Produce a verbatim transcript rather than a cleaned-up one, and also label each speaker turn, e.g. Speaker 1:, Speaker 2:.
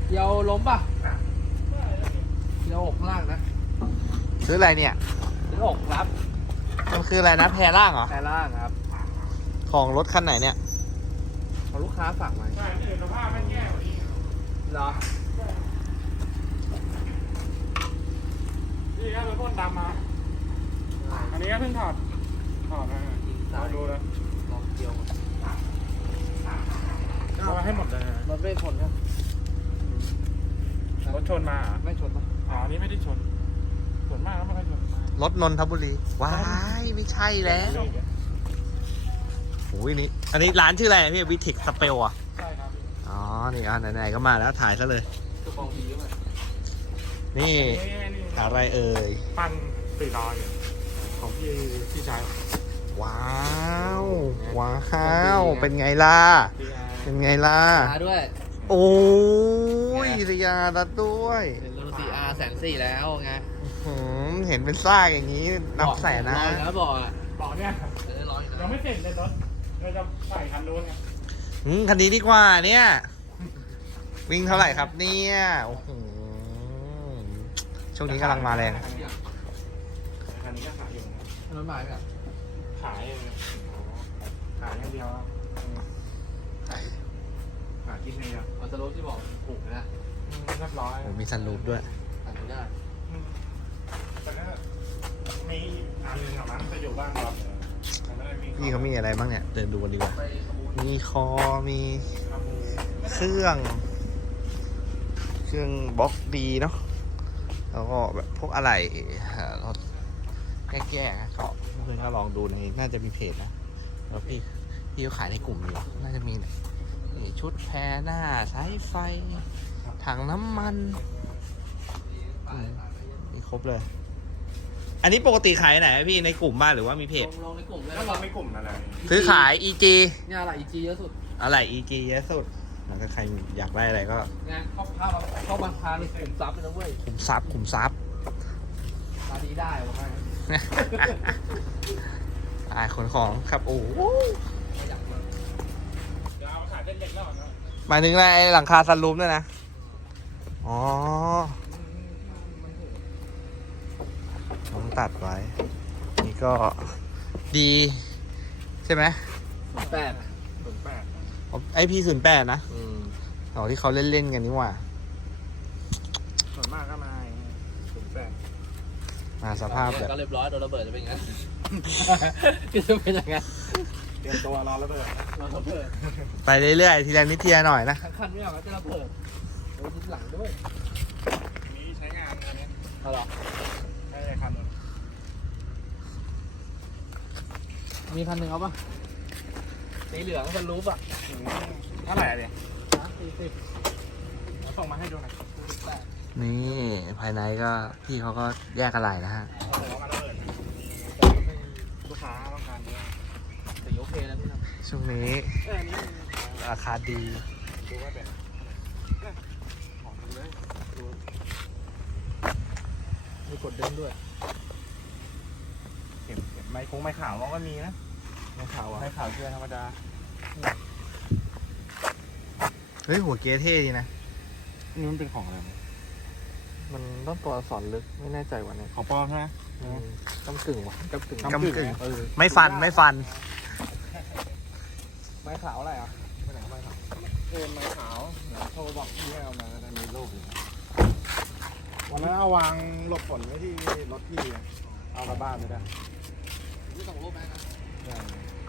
Speaker 1: เดี๋ยวล้มป่ะเดี๋ยวอกล่างนะ
Speaker 2: ซื้ออะไรเนี่ย
Speaker 1: เดี๋ยวอกครับ
Speaker 2: มันคืออะไรนะแพรล่างเหรอ
Speaker 1: แพรล่างครับ
Speaker 2: ของรถคันไหนเนี่ย
Speaker 1: เอาลูกค้าฝากมา
Speaker 3: ใช่ที่สภาพไม่แย่กว่านี้
Speaker 1: เหรอ
Speaker 3: นี่ก็เป็นพ่นดำมา อันนี้ก็เพิ่งถอด ถอดมาลองดูแล้ว
Speaker 1: ลองเกี่ยว
Speaker 3: เอามาให้หมดเลย
Speaker 1: รถไม่ชนครับ
Speaker 3: รถชนมาเหรอ
Speaker 1: ไม่ชนป่ะ
Speaker 3: อ๋ออันนี้ไม่ได้ชน ส่วนมากแล้วไม่ค่อยชน
Speaker 2: รถนนทบุรี ว้ายไม่ใช่แล้วโอ้ยนี่ อันนี้ร้านชื่ออะไรพี่วิทิกสเปลอ่ะ
Speaker 3: ใช่ครับ
Speaker 2: อ๋อ นี่อ่ะไหนๆก็มาแล้วถ่ายซะเลย
Speaker 1: ตัวกองดีด้วย
Speaker 2: นี่
Speaker 3: นี่นี่
Speaker 2: อะไรเอ่ย
Speaker 3: ปั้นสี่ล้ออยู่ของพี่พี่ชาย
Speaker 2: ว้าว ว้าว เป็นไงล่ะ
Speaker 3: พี่ชาย
Speaker 2: เป็นไงล่ะ
Speaker 1: มาด้วย
Speaker 2: โอ้ยสยาดัดด้วย
Speaker 1: เป็นรุ่น ซี อาร์ แสนสี่แล้วไง
Speaker 2: หืมเห็นเป็นซากอย่างนี้นับแสนนะ
Speaker 1: ร้อยนะบอกอ่ะ
Speaker 3: บอกเนี่ย
Speaker 1: จะได้ร้อยนะ
Speaker 3: ยังไม่เสร็จเลยรถเราจะใส่คันนู้นไง
Speaker 2: อืมคันนี้ดีกว่าเนี่ย วิ่งเท่าไหร่ครับเนี่ยโอ้โหช่วงนี้กำลังมาแรง
Speaker 3: คันนี้ก็ขายอยู่นะ
Speaker 1: รถใหม่แบบ
Speaker 3: ขายเลยอ๋อขายอย่างเดียวครับขายขายกินอย่างเดียว
Speaker 1: อัตโนที่บอกถูกนะ
Speaker 3: อืมเรียบร้อย
Speaker 2: โอ้มีซันรูฟด้วย
Speaker 1: ตัดไม่ได้
Speaker 3: อืมแต่ก็มีอันหนึงอะมันจะอยู่บ้านเราแต่ไม่ได้มี
Speaker 2: พี่เขามีอะไรบ้างเนี่ย เดินดูกันดีกว่า
Speaker 1: ไปขบวน
Speaker 2: มีคอ มี
Speaker 3: ขโมย
Speaker 2: เครื่อง เครื่องบล็อกดีเนาะ แล้วก็แบบพวกอะไรรถแก้ๆก็เพื่อนก็ลองดูในน่าจะมีเพจนะ แล้วพี่พี่เขาขายในกลุ่มอยู่ น่าจะมีเนี่ยนี่ชุดแพรหน้าสายไฟ ถังน้ำมันอืมมีครบเลย อันนี้ปกติขายไหนอะพี่ในกลุ่มบ้านหรือว่ามีเพ
Speaker 1: ล
Speaker 2: จ
Speaker 1: งลงในกลุ่มเลย
Speaker 3: ก็ลองในกลุ่มนั่นแหละ
Speaker 2: ซื้อขาย อี จี
Speaker 1: เนี่ยอะไรอีจีเยอะสุด
Speaker 2: อะไร อี จี เยอะสุดแล้วถ้าใครอยากได้อะไรก็
Speaker 1: งานเข้าเข้าเข้าบางพาในกลุ่มซับเลยนะเว้ย
Speaker 2: ขุมทรัพย์ขุมทรัพย์
Speaker 1: ตาดีได้วะให้
Speaker 2: อ่าขนของครับโอ้โห
Speaker 1: ไม่อยากมา
Speaker 3: เดี๋ยวเอาขายเส้นเล็กแล้วก่อนนะ
Speaker 2: หมายถึงอะไรไอ้หลังคาซันรูฟด้วยนะ อ๋อต้องตัดไว้ นี่ก็ดี ใช่ไหม
Speaker 1: แปด
Speaker 3: ศูนย์แปด
Speaker 2: ไอพีศูนย์แปดนะ
Speaker 1: อืม
Speaker 2: อ๋อที่เขาเล่น ๆ กันนี่หว่า
Speaker 3: ส่วนมากก็มาศูนย์แปด
Speaker 2: มาสภาพแบบ
Speaker 1: ก็เรียบร้อยโดนระเบิดจะเป็นอย่างนั้นจะเป็นอย่างนั้น
Speaker 3: เตรียมตัวรอแล้วเบิด
Speaker 1: เราระเบิด
Speaker 2: ไปเรื่อย ๆ ทีละนิดทีละหน่อยนะ
Speaker 1: ทั้งคันไม่เอาก็จะระเบิดโดนทิศหลังด้วย
Speaker 3: นี้ใช้งานอันนี้
Speaker 1: เอาหรอ
Speaker 3: ใช้คันนึง
Speaker 1: มีคันหนึ่งเอาปะสีเหลืองเป็นรูปอ่ะ
Speaker 3: เท่าไหร่อะเนี่ย
Speaker 1: นะสี่สิบ
Speaker 3: ส่งมาให้ดูหน่อย
Speaker 1: แปด
Speaker 2: นี่ภายในก็พี่เขาก็แยกอะไรนะฮะ
Speaker 3: เขาบอกว่ามาระเบิดลูกค้าต้องการเยอะ
Speaker 1: สีโอเคแล้วพี่นะ
Speaker 2: ช่วงนี้
Speaker 3: เออนี่
Speaker 2: ราคาดี
Speaker 3: ดูว่าเป็นของดีเลยดู
Speaker 1: มีกดเด้งด้วย
Speaker 3: เก็บเก็บไม้คงไม้ขาวมันก็มีนะ
Speaker 1: ไม่ขาวอ่ะ
Speaker 3: ไม้ขาวเชื่อธรรมดา
Speaker 2: เฮ้ย หัวเกียร์เท่ดีนะ
Speaker 3: นี่มันเป็นของอะไร
Speaker 1: มันต้องตัวอักษรลึกไม่แน่ใจวันนี้
Speaker 3: ของปลอมใช่ไหม
Speaker 1: กำกึ่งวะกำกึ่ง
Speaker 2: กำกึ่ง
Speaker 1: เออ
Speaker 2: ไม่ฟันไม่ฟัน
Speaker 1: ไม้ขาวอะไรอ่ะไม่ไหนไม้ขาว
Speaker 3: เอ็นไม้ขาวโทรบอกพี่ให้เอามาแต่มีโรคอยู่วันนั้นเอาวางหลบฝนไว้ที่รถพี่เอากลับบ้านไม่ได้
Speaker 1: นี่ส่งรูปไหมนะ
Speaker 3: ใช่